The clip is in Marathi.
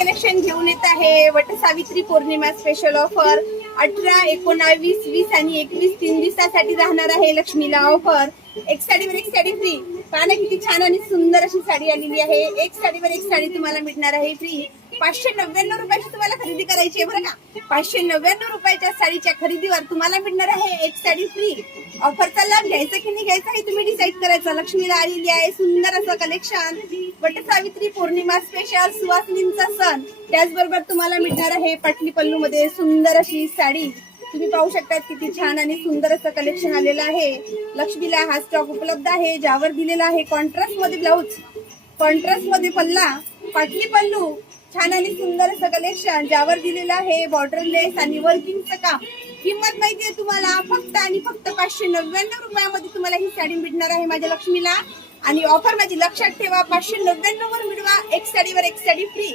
कलेक्शन घेऊन येत आहे वटसावित्री पौर्णिमा स्पेशल ऑफर 18, 19, 20 आणि 21 तीन दिवसासाठी राहणार आहे लक्ष्मीला ऑफर. एक साडीवर एक साडी फ्री. पाहना किती छान आणि सुंदर अशी साडी आलेली आहे. एक साडीवर एक साडी तुम्हाला मिळणार आहे फ्री. 599 रुपयाची तुम्हाला खरेदी करायची आहे बरं का. 599 रुपयाच्या साडीच्या खरेदीवर तुम्हाला मिळणार आहे एक साडी फ्री. ऑफरचा लाभ घ्यायचा की नाही घ्यायचा हे तुम्ही डिसाईड करायचं. लक्ष्मीला आलेली आहे सुंदर असं कलेक्शन. वटसावित्री पौर्णिमा स्पेशल सुवासिनींचा सण. त्याचबरोबर तुम्हाला मिळणार आहे पाटली पल्लू मध्ये सुंदर अशी साडी. तुम्ही पाहू शकता किती छान आणि सुंदर असं कलेक्शन आलेलं आहे. लक्ष्मीला हा स्टॉक उपलब्ध आहे ज्यावर दिलेला आहे कॉन्ट्रास्ट मध्ये ब्लाऊज, कॉन्ट्रास्ट मध्ये पल्ला, पाटली पल्लू, छान आणि सुंदर असं कलेक्शन ज्यावर दिलेलं आहे बॉर्डर लेस आणि वर्किंगचं काम. किंमत माहितीये तुम्हाला फक्त आणि फक्त 599 रुपयामध्ये तुम्हाला ही साडी मिळणार आहे माझ्या लक्ष्मीला. आणि ऑफर माझी लक्षात ठेवा, 599 वर मिळवा एक साडीवर एक साडी फ्री.